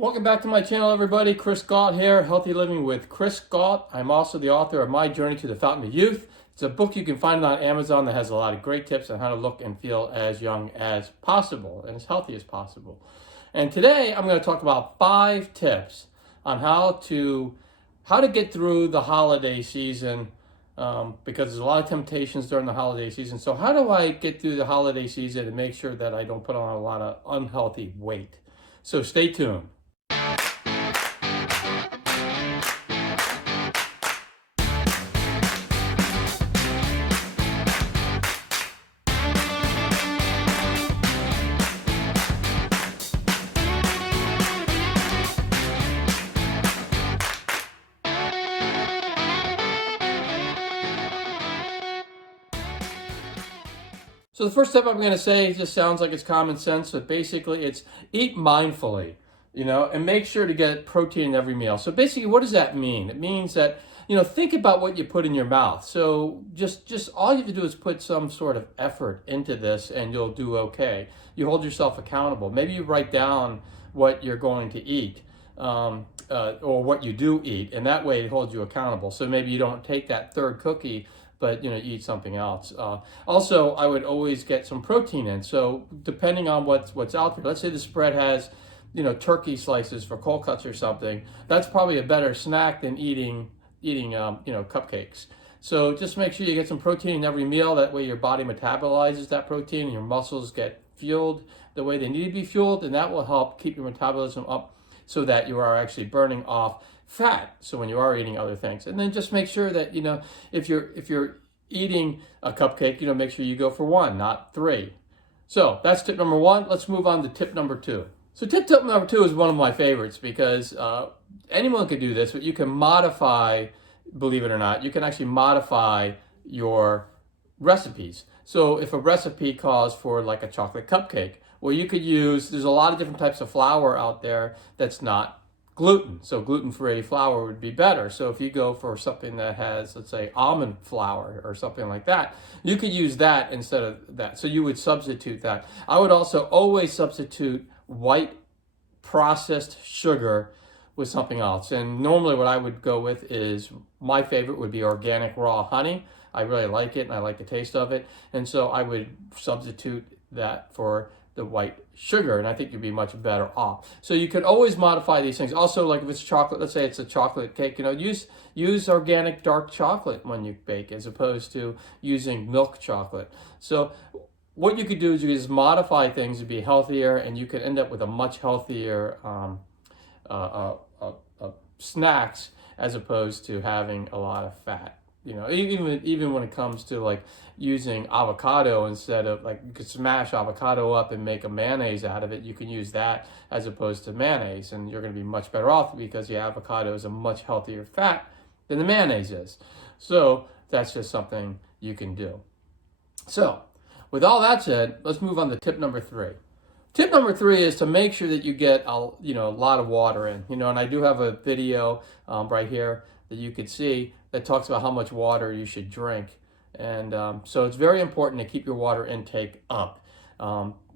Welcome back to my channel, everybody. Chris Gault here, Healthy Living with Chris Gault. I'm also the author of My Journey to the Fountain of Youth. It's a book you can find on Amazon that has a lot of great tips on how to look and feel as young as possible and as healthy as possible. And today I'm going to talk about 5 tips on how to get through the holiday season, because there's a lot of temptations during the holiday season. So how do I get through the holiday season and make sure that I don't put on a lot of unhealthy weight? So stay tuned. So the first step I'm going to say just sounds like it's common sense, but basically it's eat mindfully, and make sure to get protein in every meal. So basically, what does that mean? It means that, think about what you put in your mouth. So just all you have to do is put some sort of effort into this and you'll do okay. You hold yourself accountable. Maybe you write down what you're going to eat. Or what you do eat, and that way it holds you accountable. So maybe you don't take that third cookie, but eat something else. Also, I would always get some protein in. So depending on what's out there, let's say the spread has turkey slices for cold cuts or something. That's probably a better snack than eating cupcakes. So just make sure you get some protein in every meal. That way your body metabolizes that protein and your muscles get fueled the way they need to be fueled, and that will help keep your metabolism up so that you are actually burning off fat. So when you are eating other things, and then just make sure that if you're eating a cupcake, make sure you go for 1, not 3. So that's tip number 1. Let's move on to tip number 2. So tip number 2 is one of my favorites because anyone can do this, but you can modify. Believe it or not, you can actually modify your recipes. So if a recipe calls for like a chocolate cupcake, well, you could there's a lot of different types of flour out there that's not gluten. So gluten-free flour would be better. So if you go for something that has, let's say, almond flour or something like that, you could use that instead of that. So you would substitute that. I would also always substitute white processed sugar with something else. And normally what I would go with is, my favorite would be organic raw honey. I really like it and I like the taste of it. And so I would substitute that for the white sugar, and I think you'd be much better off. So you can always modify these things. Also, like if it's chocolate, let's say it's a chocolate cake, use organic dark chocolate when you bake as opposed to using milk chocolate. So what you could do is you just modify things to be healthier, and you could end up with a much healthier snacks as opposed to having a lot of fat. Even when it comes to like using avocado, instead of, like, you could smash avocado up and make a mayonnaise out of it, you can use that as opposed to mayonnaise, and you're going to be much better off because the avocado is a much healthier fat than the mayonnaise is. So that's just something you can do. So with all that said, let's move on to tip number 3. Tip number 3 is to make sure that you get a lot of water in. And I do have a video right here that you could see that talks about how much water you should drink. And so it's very important to keep your water intake up.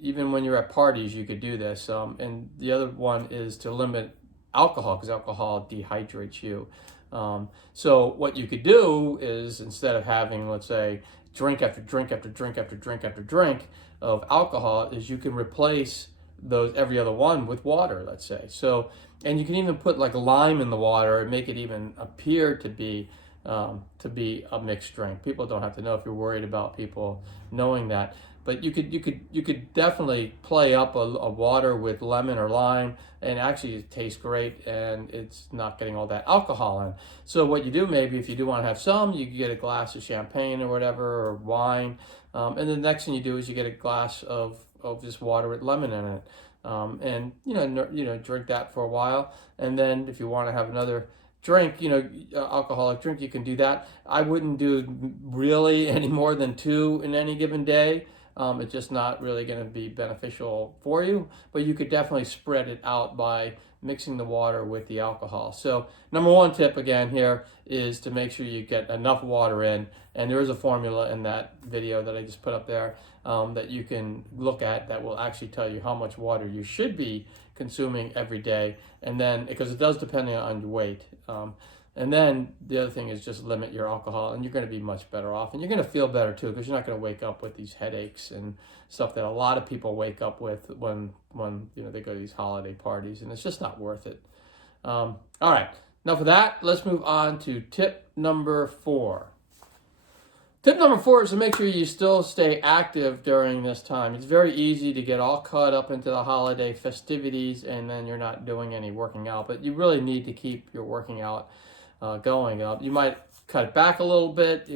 Even when you're at parties, you could do this. And the other one is to limit alcohol, because alcohol dehydrates you. So what you could do is, instead of having, let's say, drink after drink after drink after drink after drink of alcohol, is you can replace those every other one with water, let's say. So, and you can even put like lime in the water and make it even appear to be a mixed drink. People don't have to know if you're worried about people knowing that. But you could definitely play up a water with lemon or lime, and actually it tastes great, and it's not getting all that alcohol in. So what you do, maybe if you do want to have some, you can get a glass of champagne or whatever, or wine, and the next thing you do is you get a glass of just water with lemon in it, and drink that for a while. And then if you want to have another drink, alcoholic drink, you can do that. I wouldn't do really any more than 2 in any given day. It's just not really going to be beneficial for you, but you could definitely spread it out by mixing the water with the alcohol. So number one tip again here is to make sure you get enough water in, and there is a formula in that video that I just put up there that you can look at that will actually tell you how much water you should be consuming every day, and then because it does depend on your weight. And then the other thing is just limit your alcohol, and you're going to be much better off, and you're going to feel better too, because you're not going to wake up with these headaches and stuff that a lot of people wake up with when they go to these holiday parties, and it's just not worth it. All right, enough of that. Let's move on to tip number 4. Tip number 4 is to make sure you still stay active during this time. It's very easy to get all caught up into the holiday festivities and then you're not doing any working out, but you really need to keep your working out going up. You might cut it back a little bit,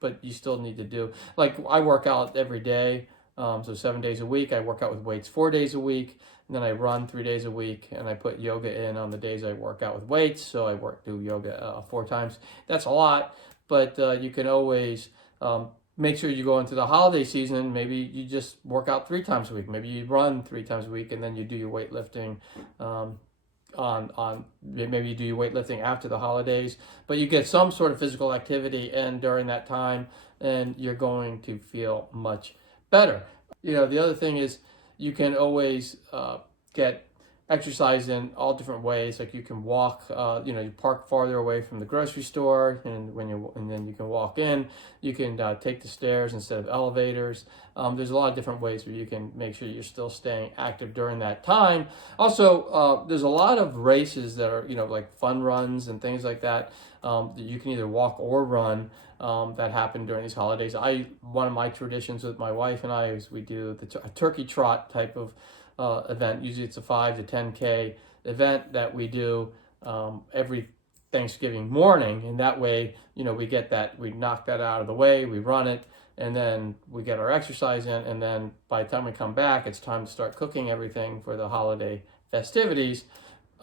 but you still need to do. Like I work out every day, so 7 days a week. I work out with weights 4 days a week, and then I run 3 days a week, and I put yoga in on the days I work out with weights. So I do yoga 4 times. That's a lot. But you can always make sure you go into the holiday season. Maybe you just work out 3 times a week. Maybe you run 3 times a week, and then you do your weightlifting. Maybe you do your weightlifting after the holidays. But you get some sort of physical activity, and during that time, and you're going to feel much better. The other thing is you can always get exercise in all different ways. Like you can walk, you park farther away from the grocery store, and then you can walk in. You can take the stairs instead of elevators. There's a lot of different ways where you can make sure you're still staying active during that time. Also, there's a lot of races that are, like fun runs and things like that. That you can either walk or run that happen during these holidays. One of my traditions with my wife and I is we do a turkey trot type of event. Usually it's a 5 to 10K event that we do every Thanksgiving morning, and that way we knock that out of the way, we run it, and then we get our exercise in, and then by the time we come back it's time to start cooking everything for the holiday festivities,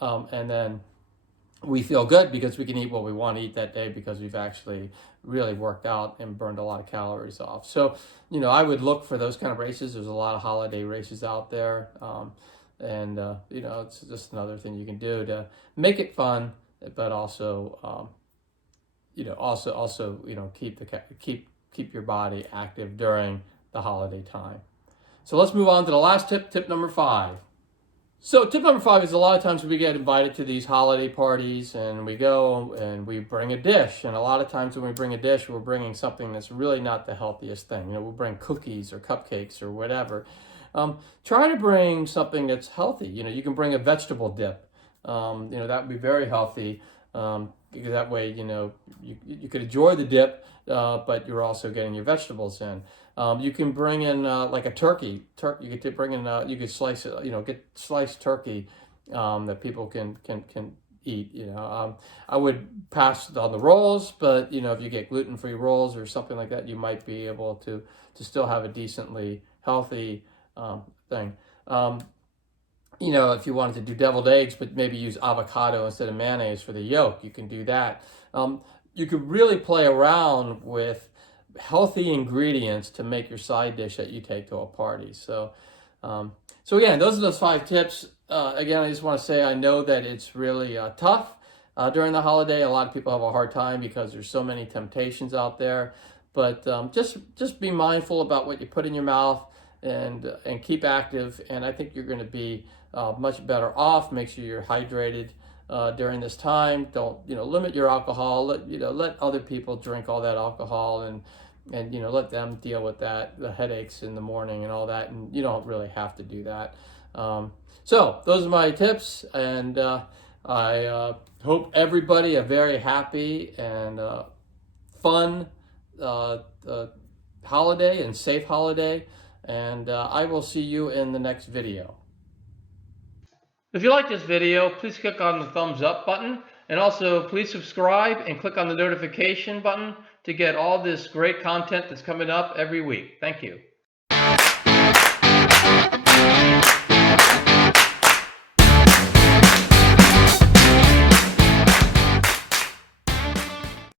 and then we feel good because we can eat what we want to eat that day because we've actually really worked out and burned a lot of calories off. So, I would look for those kind of races. There's a lot of holiday races out there. It's just another thing you can do to make it fun, but also, keep your body active during the holiday time. So let's move on to the last tip number 5. So tip number 5 is a lot of times we get invited to these holiday parties and we go and we bring a dish. And a lot of times when we bring a dish, we're bringing something that's really not the healthiest thing. We'll bring cookies or cupcakes or whatever. Try to bring something that's healthy. You can bring a vegetable dip. That would be very healthy. Because that way, you could enjoy the dip, but you're also getting your vegetables in. You can bring in like a turkey. You could bring in. You could slice it. Get sliced turkey that people can eat. I would pass on the rolls, but if you get gluten-free rolls or something like that, you might be able to still have a decently healthy thing. If you wanted to do deviled eggs, but maybe use avocado instead of mayonnaise for the yolk, you can do that. You could really play around with healthy ingredients to make your side dish that you take to a party. So again, those are those 5 tips. Again, I just want to say I know that it's really tough during the holiday. A lot of people have a hard time because there's so many temptations out there. But just be mindful about what you put in your mouth and keep active. And I think you're going to be much better off. Make sure you're hydrated during this time. Don't limit your alcohol. Let other people drink all that alcohol and let them deal with that, the headaches in the morning and all that, and you don't really have to do that. So those are my tips, and I hope everybody a very happy and fun holiday and safe holiday, and I will see you in the next video. If you like this video, please click on the thumbs up button, and also please subscribe and click on the notification button to get all this great content that's coming up every week. Thank you.